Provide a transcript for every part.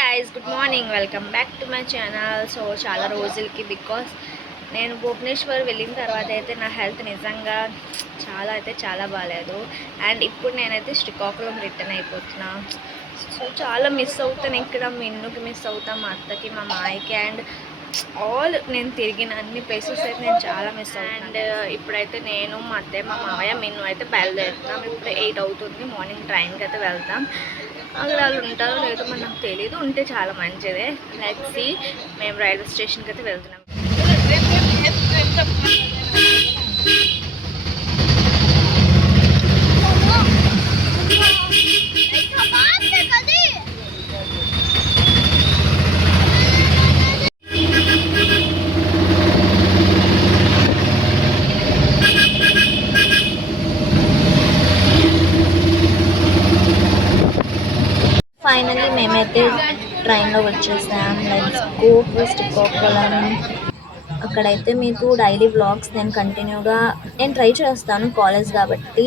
guys, good morning. Welcome back to my channel. So చాలా రోజులకి because నేను భువనేశ్వర్ వెళ్ళిన తర్వాత అయితే నా హెల్త్ నిజంగా చాలా బాగాలేదు. అండ్ ఇప్పుడు నేనైతే శ్రీకాకుళం రిటర్న్ అయిపోతున్నా. సో చాలా మిస్ అవుతాను. ఇక్కడ మిన్నుకి మిస్ అవుతాను, మా అత్తకి, మా మాయకి, అండ్ ఆల్ నేను తిరిగిన అన్ని ప్లేసెస్ అయితే నేను చాలా మిస్ అవుతాను. అండ్ ఇప్పుడైతే నేను, మా అత్తయ్య, మా మావయ్య, మిన్ను అయితే బయలుదేరుతున్నాం. ఇప్పుడు 8 అవుతుంది. మార్నింగ్ ట్రైన్కి అయితే వెళ్తాం. అక్కడ వాళ్ళు ఉంటారో లేదో మరి నాకు తెలీదు. ఉంటే చాలా మంచిదే. Let's see. మేము రైల్వే స్టేషన్కి అయితే వెళ్తున్నాం. ఫైనలీ మేమైతే ట్రైన్లో వచ్చేసాం. Let's go to Srikakulam. అక్కడైతే మీకు డైలీ వ్లాగ్స్ నేను కంటిన్యూగా ట్రై చేస్తాను, కాలేజ్ కాబట్టి.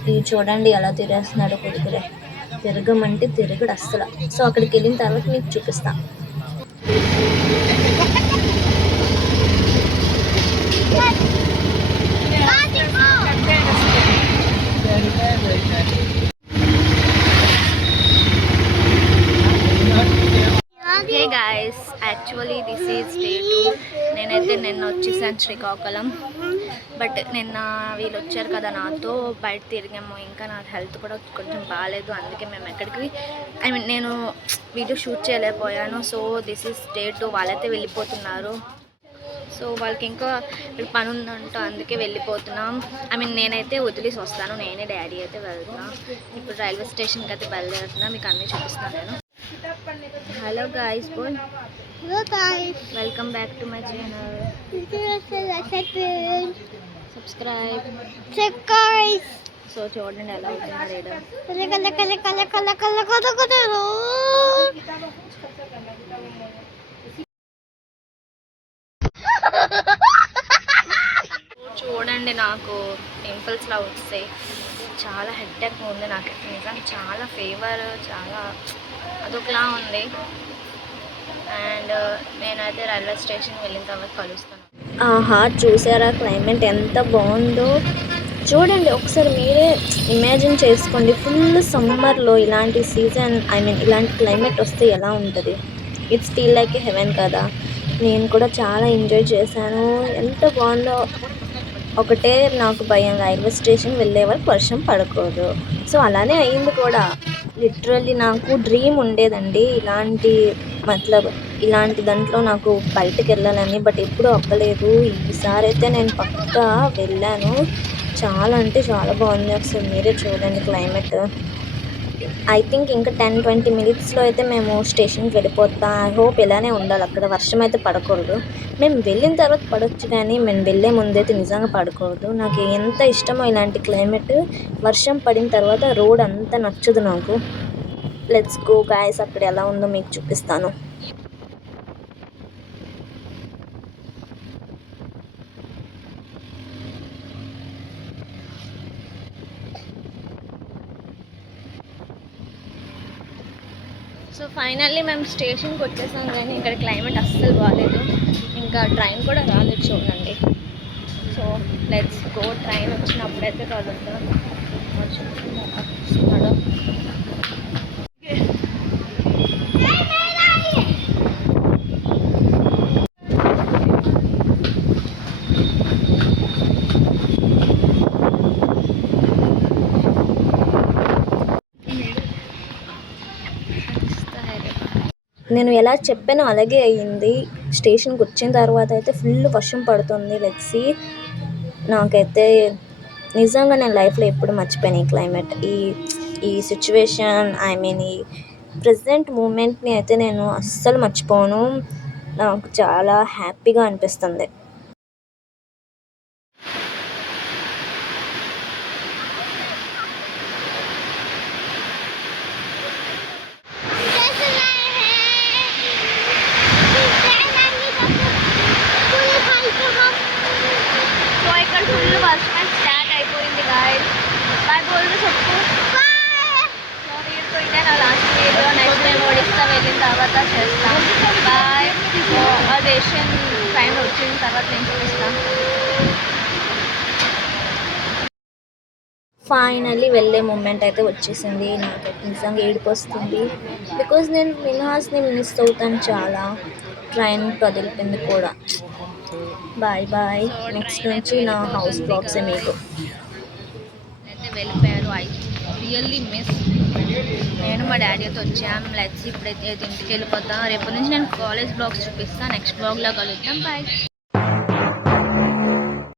ఇది చూడండి ఎలా తిరేస్తున్నాడు కొడుకురే. తిరగమంటే తిరగడు అస్సలు. సో అక్కడికి వెళ్ళిన తర్వాత మీకు చూపిస్తాను. Hey guys, actually this is day 2. నేనైతే నిన్న వచ్చేసాను శ్రీకాకుళం. బట్ నిన్న వీళ్ళు వచ్చారు కదా నాతో, బయట తిరిగాము. ఇంకా నా హెల్త్ కూడా కొంచెం బాగాలేదు, అందుకే మేము ఎక్కడికి నేను వీడియో షూట్ చేయలేకపోయాను. So this is day 2. వాళ్ళైతే వెళ్ళిపోతున్నారు. సో వాళ్ళకి ఇంకా ఇక్కడ పని ఉందంట, అందుకే వెళ్ళిపోతున్నాం. నేనైతే వదిలేసి వస్తాను. నేనే డాడీ అయితే వెళ్తాను. ఇప్పుడు రైల్వే స్టేషన్కి అయితే బయలుదేరుతున్నా. మీకు అన్నీ చూపిస్తాను నేను. Hello guys, Hello guys, welcome back to my channel. Subscribe. guys. So చూడండి ఎలా అవుతున్నారు ఈడ. చూడండి నాకు పింపుల్స్లా వస్తాయి. చాలా హెడ్ఏక్ ఉంది నాకు. నిజంగా చాలా ఫీవర్, చాలా అదొకలా ఉంది. అండ్ నేనైతే రైల్వే స్టేషన్ వెళ్ళిన తర్వాత కలుస్తాను. ఆహా, చూసారా క్లైమేట్ ఎంత బాగుందో. చూడండి ఒకసారి మీరే ఇమాజిన్ చేసుకోండి. ఫుల్ సమ్మర్లో ఇలాంటి సీజన్, ఇలాంటి క్లైమేట్ వస్తే ఎలా ఉంటుంది? It's feel like a heaven కదా. నేను కూడా చాలా ఎంజాయ్ చేశాను. ఎంత బాగుందో. ఒకటే నాకు భయం, రైల్వే స్టేషన్ వెళ్ళే వరకు వర్షం పడకూడదు. సో అలానే అయింది కూడా. లిటరల్లీ నాకు డ్రీమ్ ఉండేదండి ఇలాంటి దాంట్లో నాకు బయటకు వెళ్ళాలని. బట్ ఎప్పుడూ అవ్వలేదు. ఈసారి అయితే నేను పక్కా వెళ్ళాను. చాలా అంటే చాలా బాగుంది. అసలు మీరే చూడండి క్లైమేట్. ఐ థింక్ ఇంకా 10-20 మినిట్స్లో అయితే మేము స్టేషన్కి వెళ్ళిపోతాం. ఐ హోప్ ఇలానే ఉండాలి. అక్కడ వర్షం అయితే పడకూడదు. మేము వెళ్ళిన తర్వాత పడవచ్చు, కానీ మేము వెళ్ళే ముందైతే నిజంగా పడకూడదు. నాకు ఎంత ఇష్టమో ఇలాంటి క్లైమేట్. వర్షం పడిన తర్వాత రోడ్ అంతా నచ్చదు నాకు. లెట్స్ గో గాయస్, అక్కడ ఎలా ఉందో మీకు చూపిస్తాను. సో ఫైనల్లీ మేము స్టేషన్కి వచ్చేసాం, కానీ ఇక్కడ క్లైమేట్ అస్సలు బాగాలేదు. ఇంకా ట్రైన్ కూడా రాలేదు చూడండి. So let's go. ట్రైన్ వచ్చినప్పుడైతే కలుద్దాం. నేను ఎలా చెప్పానో అలాగే అయ్యింది. స్టేషన్కి వచ్చిన తర్వాత అయితే ఫుల్ వర్షం పడుతుంది. Let's see. నాకైతే నిజంగా నేను లైఫ్లో ఎప్పుడు మర్చిపోయాను ఈ క్లైమేట్, ఈ సిచ్యువేషన్. ఈ ప్రజెంట్ మూమెంట్ని అయితే నేను అస్సలు మర్చిపోను. నాకు చాలా హ్యాపీగా అనిపిస్తుంది. ఫుల్ వర్షం స్టార్ట్ అయిపోయింది గాయ్స్. బాయ్ బోల్ చెప్పు. వీడితో ఇదే నా లాస్ట్ వీడియో. నెక్స్ట్ మేము ఒడిస్సా వెళ్ళిన తర్వాత చేస్తాం. బాయ్. అది ఏషియన్ టైం వచ్చిన తర్వాత నేను చూపిస్తాను. ఫైనల్లీ వెళ్ళే మూమెంట్ అయితే వచ్చేసింది. నాకైతే నిజంగా ఏడుపు వస్తుంది. బికాజ్ నేను మిన్హాస్ని మిస్ అవుతాను చాలా. ట్రైన్ కదిలిపోయింది కూడా. Bye bye. నెక్స్ట్ నుంచి నా హౌస్ బ్లాగ్సే మీకు. అయితే వెళ్ళిపోయారు. I really miss. నేను మా డాడీ అయితే వచ్చాం. లెట్స్ ఇప్పుడైతే ఇంటికి వెళ్ళిపోతాం. రేపటి నుంచి నేను కాలేజ్ బ్లాగ్స్ చూపిస్తాను. నెక్స్ట్ బ్లాగ్లో కలుద్దాం. బాయ్.